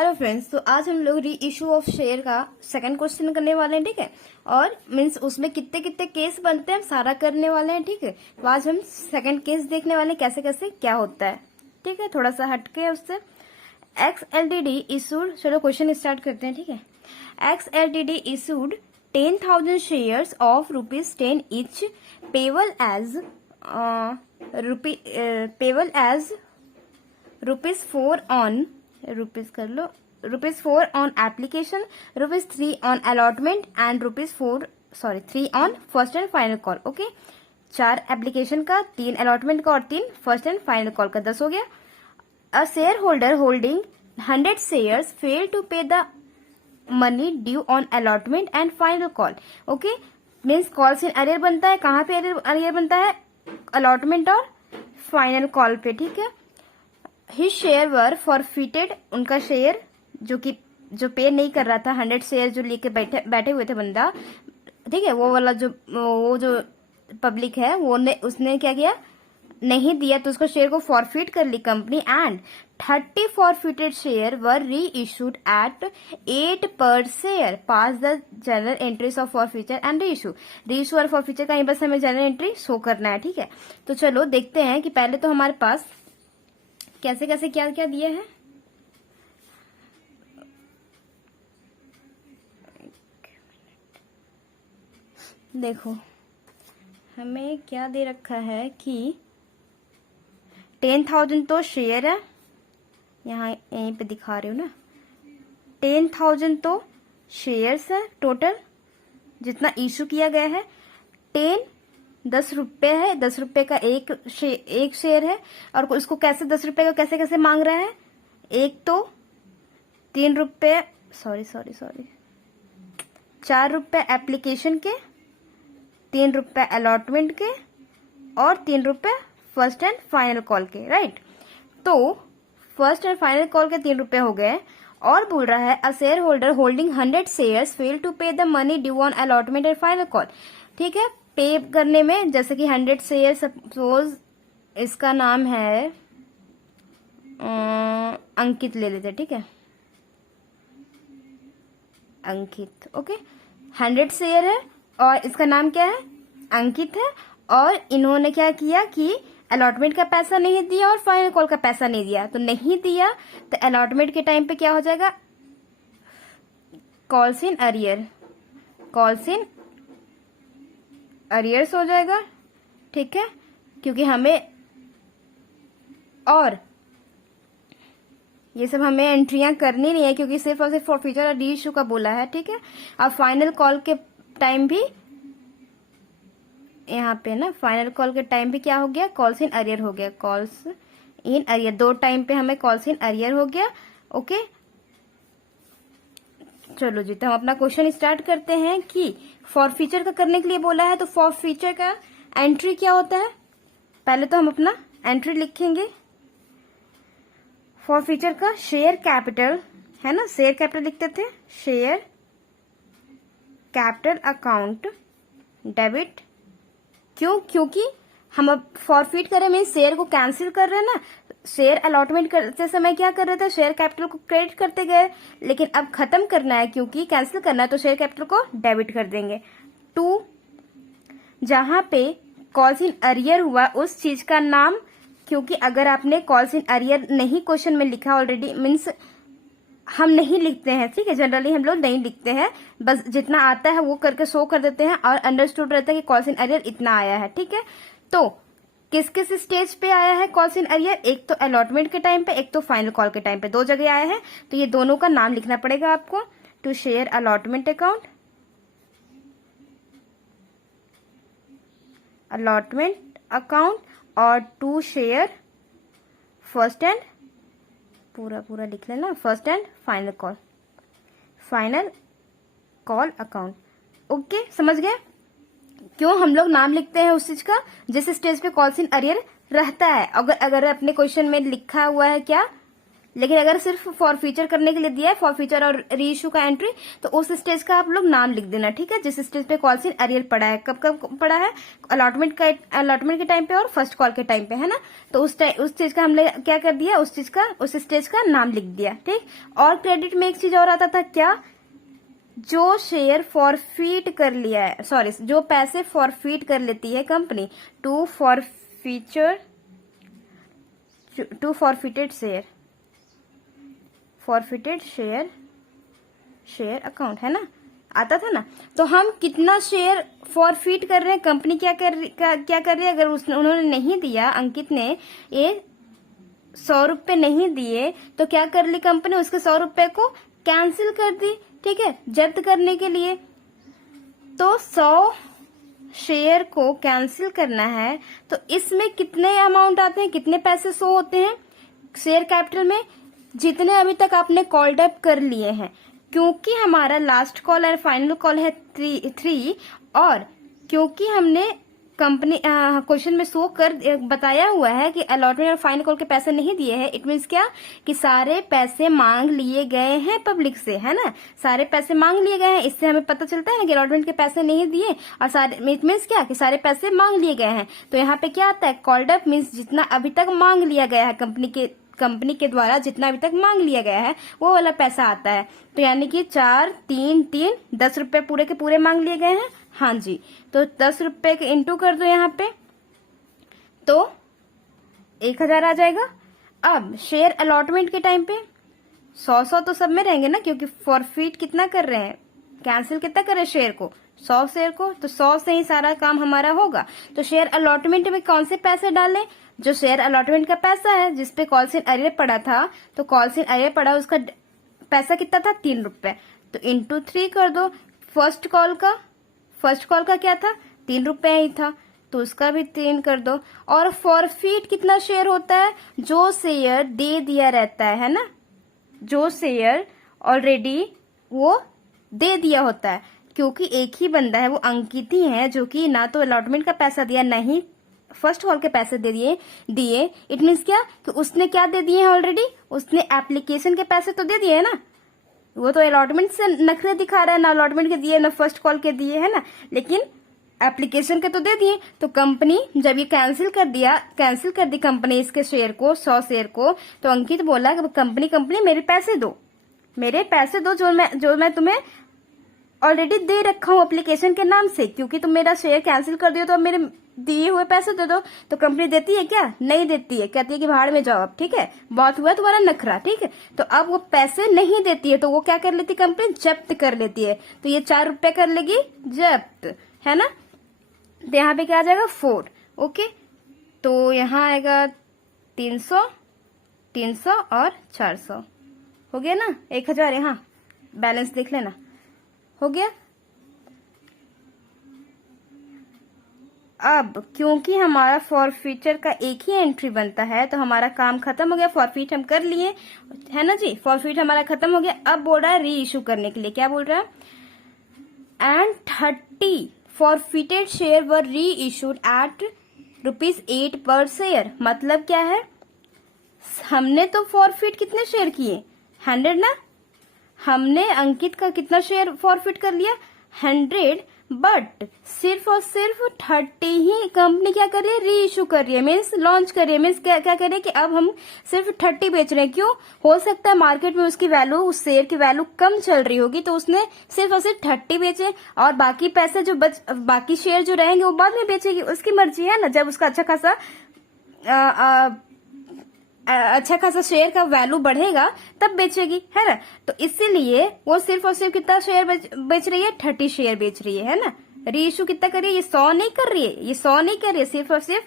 Hello friends, तो आज हम लोग री इशू ऑफ शेयर का सेकंड क्वेश्चन करने वाले हैं। ठीक है, और मीन्स उसमें कितने कितने केस बनते हैं हम सारा करने वाले हैं। ठीक है, तो आज हम सेकंड केस देखने वाले हैं कैसे कैसे क्या होता है। ठीक है, थोड़ा सा हटके है उससे। एक्स एलटीडी इशूड, चलो क्वेश्चन स्टार्ट करते हैं। ठीक है, X LTD issued 10,000 shares of ₹10 each payable as ₹4 on ₹4 on application, ₹3 on allotment and ₹3 on first and final call. Okay, 4 application का, 3 अलॉटमेंट का और 3 फर्स्ट एंड फाइनल कॉल का, 10 हो गया। A shareholder holding 100 shares fail to pay the money due on allotment and final call. Okay, means calls in arrear बनता है, कहाँ पे अरियर बनता है? अलॉटमेंट और फाइनल कॉल पे। ठीक है, हिज शेयर वर फॉरफिटेड, उनका शेयर जो पे नहीं कर रहा था, 100 शेयर जो लेके बैठे हुए थे बंदा। ठीक है, वो वाला वो जो पब्लिक है उसने क्या किया, नहीं दिया, तो उसका शेयर को फॉरफिट कर ली company. And 30 forfeited share were reissued at 8 per share, pass the general entries of forfeiture and reissue और फॉरफिचर का ही बस हमें जनरल एंट्री शो करना है। ठीक है, तो चलो देखते हैं कि पहले तो हमारे पास कैसे कैसे क्या क्या दिए हैं। देखो हमें क्या दे रखा है कि 10,000 तो शेयर है, यहाँ यहीं पे दिखा रही हूँ ना, 10,000 तो शेयर्स है टोटल जितना इशू किया गया है। 10 रुपए है, 10 रुपए का एक शेयर है, और उसको कैसे 10 रुपए का कैसे कैसे मांग रहा है? एक तो 3 रुपए, सॉरी 4 रुपए एप्लीकेशन के, 3 रुपए अलॉटमेंट के और 3 रुपए फर्स्ट एंड फाइनल कॉल के। राइट, तो फर्स्ट एंड फाइनल कॉल के 3 रुपए हो गए। और बोल रहा है a shareholder holding 100 shares fail to pay the money due on allotment and final call. ठीक है, पे करने में जैसे कि 100 शेयर, सपोज इसका नाम है अंकित ले लेते। ठीक है, अंकित। ओके, 100 शेयर है और इसका नाम क्या है? अंकित है। और इन्होंने क्या किया कि अलॉटमेंट का पैसा नहीं दिया और फाइनल कॉल का पैसा नहीं दिया, तो नहीं दिया तो अलॉटमेंट के टाइम पे क्या हो जाएगा? कॉल्स इन अरियर्स हो जाएगा। ठीक है, क्योंकि हमें और ये सब हमें एंट्रियां करनी नहीं है, क्योंकि सिर्फ और सिर्फ फॉरफिचर और री इशू का बोला है। ठीक है, अब फाइनल कॉल के टाइम भी यहाँ पे ना, फाइनल कॉल के टाइम भी क्या हो गया? कॉल्स इन अरियर हो गया, कॉल्स इन अरियर, 2 टाइम पे हमें कॉल्स इन अरियर हो गया। ओके, चलो जी, तो हम अपना क्वेश्चन स्टार्ट करते हैं कि फॉरफीचर का करने के लिए बोला है, तो फॉरफीचर का एंट्री क्या होता है? पहले तो हम अपना एंट्री लिखेंगे फॉरफीचर का। शेयर कैपिटल है ना, शेयर कैपिटल लिखते थे, शेयर कैपिटल अकाउंट डेबिट। क्यों? क्योंकि हम अब फॉरफिट कर रहे हैं, शेयर को कैंसिल कर रहे हैं ना। शेयर अलॉटमेंट करते समय क्या कर रहे थे? शेयर कैपिटल को क्रेडिट करते गए, लेकिन अब खत्म करना है, क्योंकि कैंसिल करना है, तो शेयर कैपिटल को डेबिट कर देंगे। 2, जहां पे कॉल्स इन अरियर हुआ उस चीज का नाम, क्योंकि अगर आपने कॉल्स इन अरियर नहीं क्वेश्चन में लिखा ऑलरेडी, मीन्स हम नहीं लिखते हैं। ठीक है, जनरली हम लोग नहीं लिखते हैं, बस जितना आता है वो करके शो कर देते हैं और अंडरस्टूड रहता है कि कॉल्स इन अरियर इतना आया है। ठीक है, तो किस किस स्टेज पे आया है कॉल्स इन अरियर? एक तो अलॉटमेंट के टाइम पे, एक तो फाइनल कॉल के टाइम पे, 2 जगह आया है, तो ये दोनों का नाम लिखना पड़ेगा आपको। टू शेयर अलॉटमेंट अकाउंट, और टू शेयर फर्स्ट एंड, पूरा लिख लेना, first and final call account. Okay, समझ गए क्यों हम लोग नाम लिखते हैं उस चीज का जिस स्टेज पे कॉल्स इन अरियर रहता है। अगर अपने क्वेश्चन में लिखा हुआ है क्या लेकिन अगर सिर्फ फॉर फ्यूचर करने के लिए दिया है, फॉर फ्यूचर और री इशू का एंट्री, तो उस स्टेज का आप लोग नाम लिख देना, ठीक है, जिस स्टेज पे कॉल्स इन अरियर पड़ा है। कब कब पड़ा है? अलॉटमेंट के टाइम पे और फर्स्ट कॉल के टाइम पे, है ना। तो उस स्टेज का हमने क्या कर दिया, उस स्टेज का नाम लिख दिया, ठीक। और क्रेडिट में एक चीज और आता था, क्या? जो शेयर फॉरफीट कर लिया है, सॉरी, जो पैसे फॉरफीट कर लेती है company to forfeited share account, है ना, आता था ना। तो हम कितना शेयर फॉरफीट कर रहे हैं, कंपनी क्या कर रही है, अगर उन्होंने नहीं दिया, अंकित ने ये 100 रुपए नहीं दिए, तो क्या कर ली कंपनी, उसके 100 रुपए को कैंसिल कर दी, ठीक है, जब्त करने के लिए। तो 100 शेयर को कैंसिल करना है, तो इसमें कितने अमाउंट आते हैं, कितने पैसे शो होते हैं शेयर कैपिटल में? जितने अभी तक आपने कॉल्ड अप कर लिए हैं, क्योंकि हमारा लास्ट कॉल और फाइनल कॉल है 3 और क्योंकि हमने कंपनी क्वेश्चन में शो कर बताया हुआ है कि अलॉटमेंट और फाइनल कॉल के पैसे नहीं दिए हैं, इट मीन्स क्या कि सारे पैसे मांग लिए गए हैं पब्लिक से, है ना, सारे पैसे मांग लिए गए हैं। इससे हमें पता चलता है ना कि अलॉटमेंट के पैसे नहीं दिए और सारे, इट मीन्स क्या कि सारे पैसे मांग लिए गए हैं। तो यहाँ पे क्या आता है, कॉल्ड अप मीन्स जितना अभी तक मांग लिया गया है कंपनी के द्वारा, जितना अभी तक मांग लिया गया है वो वाला पैसा आता है। तो यानी कि 4 3 3 10 रुपए पूरे के पूरे मांग लिए गए हैं, हाँ जी। तो 10 रुपए के इंटू कर दो यहाँ पे, तो 1000 आ जाएगा। अब शेयर अलॉटमेंट के टाइम पे 100 तो सब में रहेंगे ना, क्योंकि फॉरफीट कितना कर रहे हैं, कैंसिल कितना कर रहे हैं शेयर को, 100 शेयर को, तो 100 से ही सारा काम हमारा होगा। तो शेयर अलॉटमेंट में कौन से पैसे डालें, जो शेयर अलॉटमेंट का पैसा है जिसपे कॉल्स इन अरियर पड़ा था, तो कॉल्स इन अरियर पड़ा उसका पैसा कितना था, 3 रुपए, तो इंटू 3 कर दो। फर्स्ट कॉल का क्या था, 3 रुपए ही था, तो उसका भी 3 कर दो। और फॉरफीट कितना शेयर होता है, जो शेयर दे दिया रहता है ना, जो शेयर ऑलरेडी वो दे दिया होता है, क्योंकि एक ही बंदा है वो अंकित ही है जो कि ना तो अलॉटमेंट का पैसा दिया, ना ही फर्स्ट कॉल के पैसे दे दिए। इट मीन्स क्या कि उसने क्या दे दिए हैं ऑलरेडी, उसने एप्लीकेशन के पैसे तो दे दिए है ना, वो तो अलॉटमेंट से नखरे दिखा रहा है, ना अलॉटमेंट के दिए ना फर्स्ट कॉल के दिए, है ना, लेकिन एप्लीकेशन के तो दे दिए। तो कंपनी जब ये कैंसिल कर दी कंपनी इसके शेयर को, 100 शेयर को, तो अंकित बोला कि कंपनी मेरे पैसे दो जो मैं तुम्हें ऑलरेडी दे रखा हूँ एप्लीकेशन के नाम से, क्योंकि तुम मेरा शेयर कैंसिल कर दियो तो अब मेरे दिए हुए पैसे दे दो। तो कंपनी देती है क्या, नहीं देती है, कहती है कि भाड़ में जाओ अब, ठीक है, बहुत हुआ तुम्हारा नखरा, ठीक है। तो अब वो पैसे नहीं देती है, तो वो क्या कर लेती कंपनी, जब्त कर लेती है। तो ये 4 रुपए कर लेगी जब्त, है ना। तो यहाँ पे क्या आ जाएगा, 4, ओके। तो यहाँ आएगा 300 और 400, हो गया ना, 1000। यहाँ बैलेंस देख लेना, हो गया। अब क्योंकि हमारा फॉरफीचर का एक ही एंट्री बनता है, तो हमारा काम खत्म हो गया, फॉरफीट हम कर लिए, है ना जी, फॉरफीट हमारा खत्म हो गया। अब बोल रहा है री इशू करने के लिए, क्या बोल रहा है, and 30 forfeited share were reissued at ₹8 per share. मतलब क्या है, हमने तो फॉरफिट कितने शेयर किए, 100 ना, हमने अंकित का कितना शेयर फॉरफिट कर लिया, 100, बट सिर्फ और सिर्फ 30 ही कंपनी क्या कर रही है, री इशू कर रही है, मीन्स लॉन्च कर रही है, मीन्स क्या कर रही है कि अब हम सिर्फ 30 बेच रहे हैं। क्यों, हो सकता है मार्केट में उसकी वैल्यू, उस शेयर की वैल्यू कम चल रही होगी, तो उसने सिर्फ और सिर्फ 30 बेचे, और बाकी पैसे जो बाकी शेयर जो रहेंगे वो बाद में बेचेगी, उसकी मर्जी है ना, जब उसका अच्छा खासा शेयर का वैल्यू बढ़ेगा तब बेचेगी, है ना। तो इसीलिए वो सिर्फ और सिर्फ कितना शेयर बेच रही है, 30 शेयर बेच रही है ना। री इशू कितना कर रही है, ये 100 नहीं कर रही है, सिर्फ और सिर्फ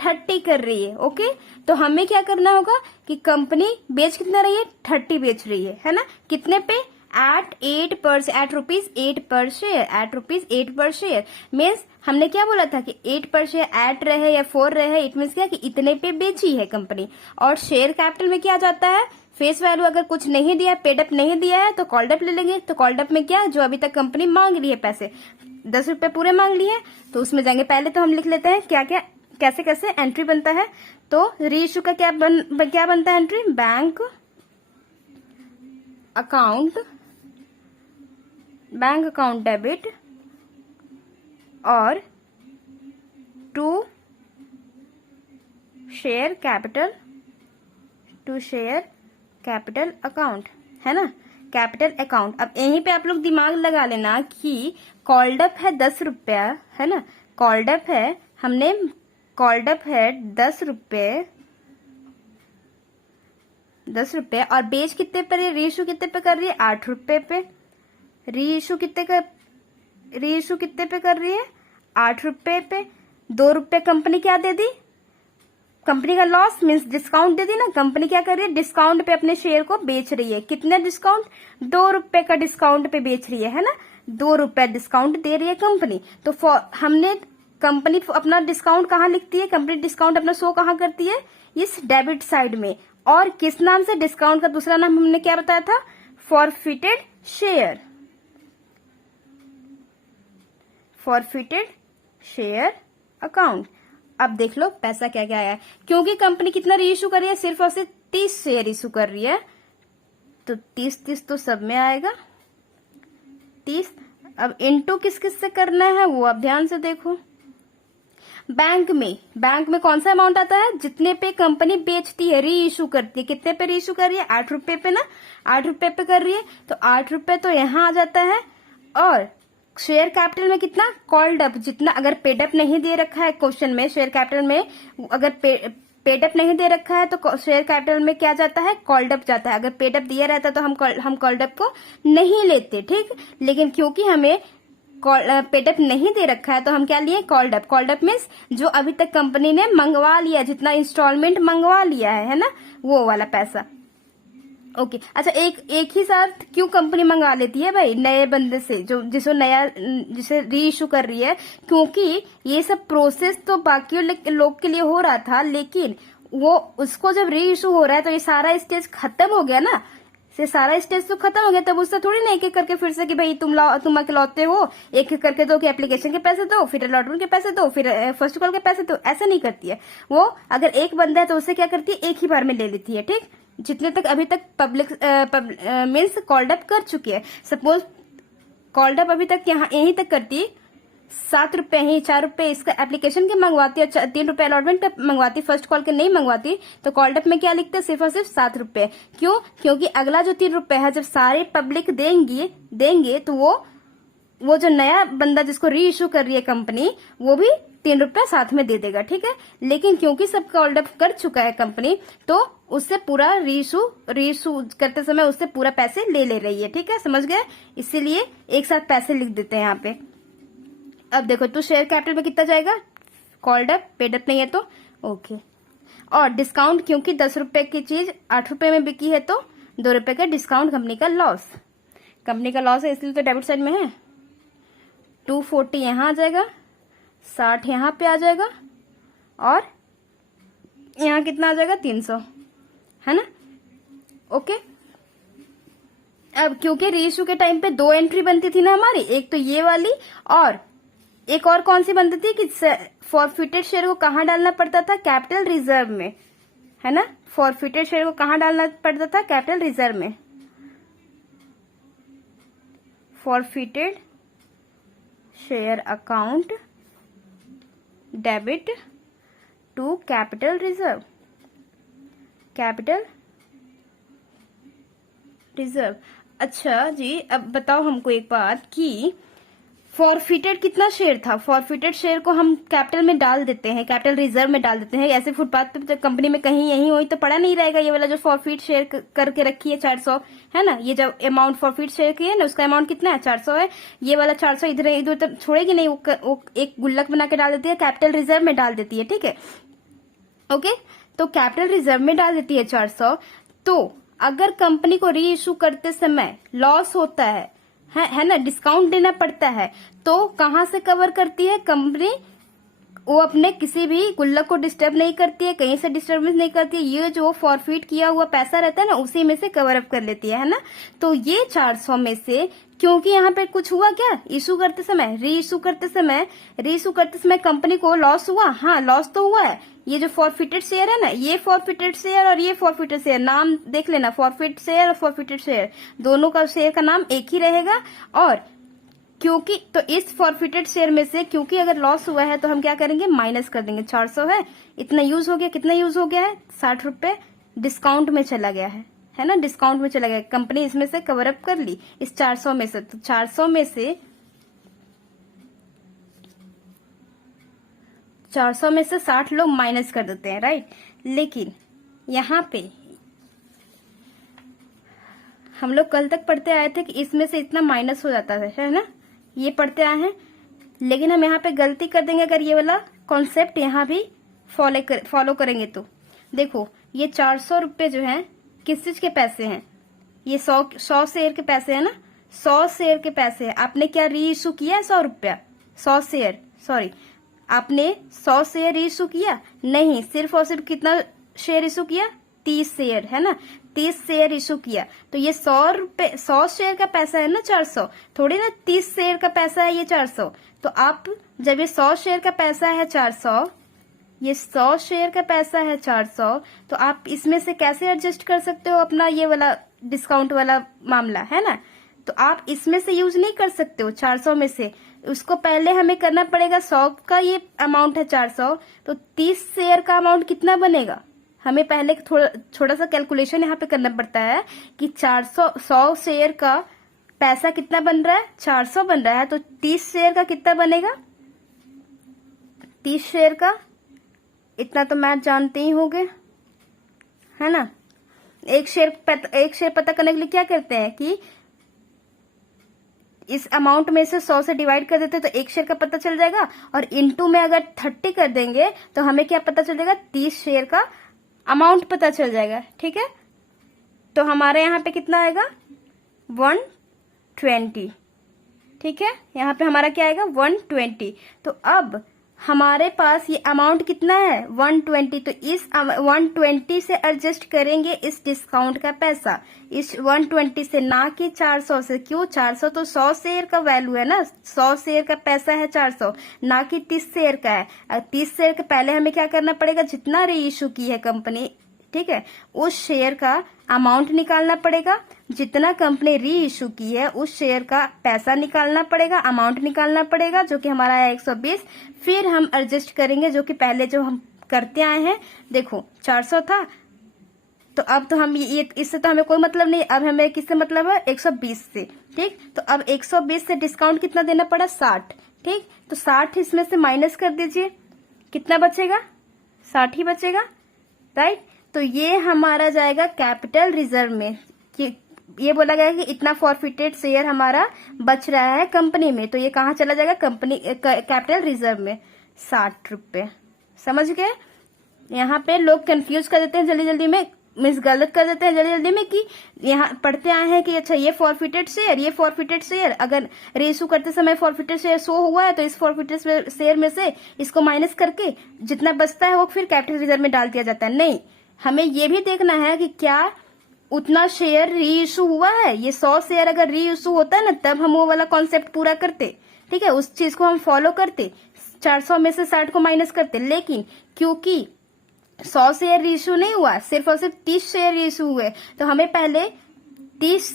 30 कर रही है, ओके। तो हमें क्या करना होगा कि कंपनी बेच कितना रही है, 30 बेच रही है ना, कितने पे, एट ₹8 पर शेयर, मीन्स हमने क्या बोला था कि 8 पर शेयर एट रहे या 4 रहे, इट मीन्स क्या कि इतने पे बेची है कंपनी। और शेयर कैपिटल में क्या जाता है, फेस वैल्यू अगर कुछ नहीं दिया, पेड अप नहीं दिया है तो कॉल्ड अप ले लेंगे। तो कॉल्ड अप में क्या, जो अभी तक कंपनी मांग रही है पैसे, 10 रुपए पूरे मांग लिए, तो उसमें जाएंगे। पहले तो हम लिख लेते हैं क्या क्या कैसे कैसे एंट्री बनता है। तो री इशू का क्या बनता है एंट्री, बैंक अकाउंट डेबिट और टू शेयर कैपिटल अकाउंट, है ना, कैपिटल अकाउंट। अब यहीं पे आप लोग दिमाग लगा लेना कि कॉल्ड अप है 10 रुपया, है ना, कॉल्ड अप है, हमने कॉल्ड अप है 10 रुपये और बेच कितने पर है, रीइशू कितने पे कर रही है, 8 रुपये पे। रीइशू कितने पे कर रही है, 8 रुपये पे। 2 रुपये कंपनी क्या दे दी, कंपनी का लॉस मीन्स डिस्काउंट दे दी ना। कंपनी क्या कर रही है, डिस्काउंट पे अपने शेयर को बेच रही है। कितने डिस्काउंट, 2 रुपए का डिस्काउंट पे बेच रही है ना, 2 रुपए डिस्काउंट दे रही है कंपनी। तो हमने कंपनी अपना डिस्काउंट कहाँ लिखती है, कंपनी डिस्काउंट अपना शो कहाँ करती है, इस डेबिट साइड में। और किस नाम से, डिस्काउंट का दूसरा नाम हमने क्या बताया था, फॉरफिटेड शेयर अकाउंट। अब देख लो पैसा क्या क्या आया है, क्योंकि कंपनी कितना रीइश्यू कर रही है, सिर्फ और सिर्फ 30 शेयर इशू कर रही है, तो 30 तो सब में आएगा 30। अब इनटू किस किस से करना है वो आप ध्यान से देखो। बैंक में कौन सा अमाउंट आता है, जितने पे कंपनी बेचती है, रीइश्यू करती है, कितने पे रीइश्यू कर रही है, 8 रुपए पे ना, 8 रुपए पे कर रही है, तो 8 रुपए तो यहाँ आ जाता है। और शेयर कैपिटल में कितना, कॉल्ड अप जितना, अगर पेड अप नहीं दे रखा है क्वेश्चन में, शेयर कैपिटल में अगर पेड अप नहीं दे रखा है तो शेयर कैपिटल में क्या जाता है, कॉल्ड अप जाता है। अगर पेड अप दिया रहता तो हम कॉल्ड अप को नहीं लेते, ठीक। लेकिन क्योंकि हमें पेड अप नहीं दे रखा है तो हम क्या लिए, called up. Called up means जो अभी तक कंपनी ने मंगवा लिया, जितना इंस्टॉलमेंट मंगवा लिया है ना, वो वाला पैसा। ओके अच्छा, एक ही साथ क्यों कंपनी मंगा लेती है भाई, नए बंदे से, जो जिसे रीइश्यू कर रही है, क्योंकि ये सब प्रोसेस तो बाकी लोग के लिए हो रहा था, लेकिन वो उसको जब रीइश्यू हो रहा है तो ये सारा स्टेज खत्म हो गया ना, से सारा स्टेज तो खत्म हो गया। तब उससे थोड़ी ना एक एक करके फिर से कि भाई तुम अकेलौते हो, एक एक करके दो कि एप्लीकेशन के पैसे दो, फिर अलॉटमेंट के पैसे दो, फिर फर्स्ट कॉल के पैसे दो, ऐसा नहीं करती है वो। अगर एक बंदा है तो उसे क्या करती है, एक ही बार में ले लेती है, ठीक। जितने तक अभी तक पब्लिक मीन्स कॉल्ड अप कर चुकी है, सपोज कॉल्ड अप अभी तक यहीं तक करती, 7 रुपए ही, 4 रुपए इसका एप्लीकेशन के मंगवाती है, 3 रुपए अलॉटमेंट पे मंगवाती, फर्स्ट कॉल के नहीं मंगवाती, तो कॉल्ड अप में क्या लिखते हैं, सिर्फ और सिर्फ 7 रुपए। क्यों, क्योंकि अगला जो 3 रुपए है जब सारे पब्लिक देंगे तो वो जो नया बंदा जिसको रीइश्यू कर रही है कंपनी, वो भी 3 रुपया साथ में दे देगा, ठीक है। लेकिन क्योंकि सब कॉल्ड अप कर चुका है कंपनी, तो उससे पूरा रीइश्यू करते समय उससे पूरा पैसे ले रही है, ठीक है, समझ गए। इसीलिए एक साथ पैसे लिख देते हैं यहाँ पे। अब देखो तो शेयर कैपिटल में कितना जाएगा, कॉल्ड अप, पेड अप नहीं है तो ओके। और डिस्काउंट, क्योंकि 10 रुपए की चीज 8 रुपए में बिकी है तो 2 रुपए का डिस्काउंट, कंपनी का लॉस है, इसलिए तो डेबिट साइड में है। 240 यहाँ आ जाएगा, 60 यहाँ पे आ जाएगा, और यहाँ कितना आ जाएगा, 300, है ना, ओके। अब क्योंकि रीइश्यू के टाइम पे 2 एंट्री बनती थी ना हमारी, एक तो ये वाली, और एक और कौन सी बनती थी कि फॉरफिटेड शेयर को कहाँ डालना पड़ता था, कैपिटल रिजर्व में, है ना। फॉरफिटेड शेयर को कहाँ डालना पड़ता था, कैपिटल रिजर्व में। Forfeited share account debit to capital reserve, अच्छा जी, अब बताओ हमको एक बात कि फॉरफिटेड कितना शेयर था, फॉरफिटेड शेयर को हम कैपिटल में डाल देते हैं, कैपिटल रिजर्व में डाल देते हैं। ऐसे फुटपाथ पे कंपनी में कहीं यहीं हुई तो पड़ा नहीं रहेगा, ये वाला जो फॉरफिट शेयर करके रखी है 400, है ना, ये जब अमाउंट फॉरफिट शेयर की है ना, उसका अमाउंट कितना है, 400 है। ये वाला 400 इधर छोड़ेगी नहीं, वो एक गुल्लक बना के डाल देती है, कैपिटल रिजर्व में डाल देती है, ठीक है, ओके। तो कैपिटल रिजर्व में डाल देती है 400। तो अगर कंपनी को रीइश्यू करते समय लॉस होता है ना, डिस्काउंट देना पड़ता है, तो कहां से कवर करती है कंपनी, वो अपने किसी भी गुल्लक को डिस्टर्ब नहीं करती है, कहीं से डिस्टर्बेंस नहीं करती है। ये जो फॉरफिट किया हुआ पैसा रहता है ना, उसी में से कवर अप कर लेती है ना। तो ये 400 में से, क्योंकि यहाँ पे कुछ हुआ क्या इशू करते समय, री इशू करते समय कंपनी को लॉस हुआ, हाँ लॉस तो हुआ है। ये जो फॉरफिटेड शेयर है ना, ये फॉरफिटेड शेयर और ये फॉरफिटेड शेयर, नाम देख लेना, फॉरफिट शेयर और फॉरफिटेड शेयर, दोनों का शेयर का नाम एक ही रहेगा। और क्योंकि तो इस फॉरफिटेड शेयर में से, क्योंकि अगर लॉस हुआ है तो हम क्या करेंगे, माइनस कर देंगे। 400 है, इतना यूज हो गया, कितना यूज हो गया है, 60 रुपए डिस्काउंट में चला गया है ना, डिस्काउंट में चला गया। कंपनी इसमें से कवर अप कर ली इस 400 में से। तो 400 में से 60 लोग माइनस कर देते हैं, राइट। लेकिन यहाँ पे हम लोग कल तक पढ़ते आए थे कि इसमें से इतना माइनस हो जाता है ना, ये पढ़ते आए हैं। लेकिन हम यहाँ पे गलती कर देंगे अगर ये वाला कॉन्सेप्ट यहाँ भी फॉलो करेंगे तो। देखो ये 400 रुपए जो है किस चीज के पैसे हैं, ये 100 शेयर के पैसे है ना, 100 शेयर के पैसे है। आपने क्या री इशू किया है, 100 रुपया, 100 शेयर, सॉरी आपने 100 शेयर इशू किया नहीं, सिर्फ और सिर्फ कितना शेयर इशू किया, 30 शेयर है ना, 30 शेयर इशू किया। तो ये 100 शेयर का पैसा है ना 400, थोड़ी ना 30 शेयर का पैसा है ये 400। तो आप जब ये 100 शेयर का पैसा है 400, ये 100 शेयर का पैसा है 400, तो आप इसमें से कैसे एडजस्ट कर सकते हो अपना ये वाला डिस्काउंट वाला मामला, है ना। तो आप इसमें से यूज नहीं कर सकते हो 400 में से, उसको पहले हमें करना पड़ेगा। 100 का ये अमाउंट है 400, तो 30 शेयर का अमाउंट कितना बनेगा, हमें पहले थोड़ा सा कैलकुलेशन यहाँ पे करना पड़ता है कि 100 शेयर का पैसा कितना बन रहा है, 400 बन रहा है। तो 30 शेयर का कितना बनेगा, 30 शेयर का इतना तो मैथ जानते ही होंगे, है ना। एक शेयर पता करने के लिए क्या करते हैं कि इस अमाउंट में से 100 से डिवाइड कर देते हैं तो एक शेयर का पता चल जाएगा, और इनटू में अगर 30 कर देंगे तो हमें क्या पता चल जाएगा, 30 शेयर का अमाउंट पता चल जाएगा, ठीक है। तो हमारे यहाँ पे कितना आएगा, 120, ठीक है। यहाँ पे हमारा क्या आएगा, 120। तो अब हमारे पास ये अमाउंट कितना है, 120। तो इस 120 से एडजस्ट करेंगे इस डिस्काउंट का पैसा, इस 120 से, ना कि 400 से। क्यों, 400 तो 100 शेयर का वैल्यू है ना, 100 शेयर का पैसा है 400, ना कि 30 शेयर का है। 30 शेयर के पहले हमें क्या करना पड़ेगा, जितना री इशू की है कंपनी, ठीक है, उस शेयर का अमाउंट निकालना पड़ेगा, जितना कंपनी री इशू की है उस शेयर का पैसा निकालना पड़ेगा, अमाउंट निकालना पड़ेगा, जो कि हमारा है 120। फिर हम एडजस्ट करेंगे, जो कि पहले जो हम करते आए हैं। देखो 400 था, तो अब तो हम ये इससे तो हमें कोई मतलब नहीं, अब हमें किससे मतलब है, 120 से, ठीक। तो अब 120 से डिस्काउंट कितना देना पड़ा, 60, ठीक। तो 60 इसमें से माइनस कर दीजिए, कितना बचेगा, 60 ही बचेगा, राइट। तो ये हमारा जाएगा कैपिटल रिजर्व में, कि ये बोला गया कि इतना फॉरफिटेड शेयर हमारा बच रहा है कंपनी में, तो ये कहाँ चला जाएगा, कंपनी कैपिटल रिजर्व में, 60 रुपए। समझ गए। यहाँ पे लोग कंफ्यूज कर देते हैं जल्दी जल्दी में, मीन्स गलत कर देते हैं जल्दी जल्दी में, कि यहाँ पढ़ते आए हैं कि अच्छा ये फॉरफिटेड शेयर, ये फॉरफिटेड शेयर, अगर रेशू करते समय फॉरफिटेड शेयर शो हुआ है तो इस फॉरफिटेड शेयर में से इसको माइनस करके जितना बचता है वो फिर कैपिटल रिजर्व में डाल दिया जाता है। नहीं, हमें ये भी देखना है कि क्या उतना शेयर री इशू हुआ है। ये 100 शेयर अगर री इशू होता है ना, तब हम वो वाला कॉन्सेप्ट पूरा करते, ठीक है, उस चीज को हम फॉलो करते, 400 में से 60 को माइनस करते। लेकिन क्योंकि 100 शेयर री इशू नहीं हुआ, सिर्फ और सिर्फ 30 शेयर री इशू हुए, तो हमें पहले 30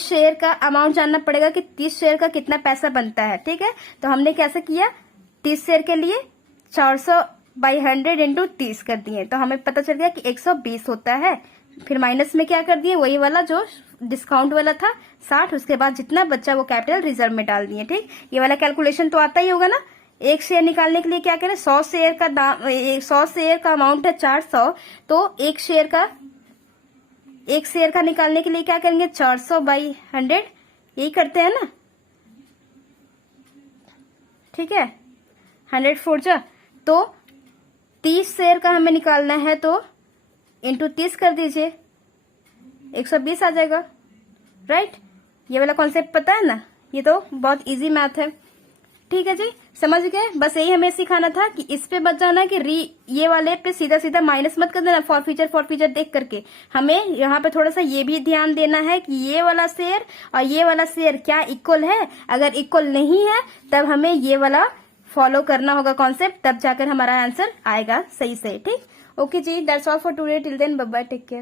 शेयर का अमाउंट जानना पड़ेगा कि 30 शेयर का कितना पैसा बनता है, ठीक है। तो हमने कैसे किया, 30 शेयर के लिए 400/100 इंटू 30 कर दिए, तो हमें पता चल गया कि 120 होता है। फिर माइनस में क्या कर दिए, वही वाला जो डिस्काउंट वाला था 60, उसके बाद जितना बच्चा वो कैपिटल रिजर्व में डाल दिए, ठीक। ये वाला कैलकुलेशन तो आता ही होगा ना। एक शेयर निकालने के लिए क्या करें, 100 शेयर का दाम, 100 शेयर का अमाउंट है 400, तो एक शेयर का निकालने के लिए क्या करेंगे, 400/100, यही करते हैं ना, ठीक है, 100 4 जा, तो 30 शेयर का हमें निकालना है, तो इंटू 30 कर दीजिए, 120 आ जाएगा, राइट। ये वाला कॉन्सेप्ट पता है ना, ये तो बहुत इजी मैथ है, ठीक है जी, समझ गए। बस यही हमें सिखाना था कि इस पे बच जाना कि ये वाले पे सीधा सीधा माइनस मत कर देना फॉर फ्यूचर देख करके। हमें यहाँ पे थोड़ा सा ये भी ध्यान देना है कि ये वाला शेयर और ये वाला शेयर क्या इक्वल है। अगर इक्वल नहीं है तब हमें ये वाला फॉलो करना होगा कॉन्सेप्ट, तब जाकर हमारा आंसर आएगा सही से। ठीक, ओके जी, that's all for today, till then bye bye, take care.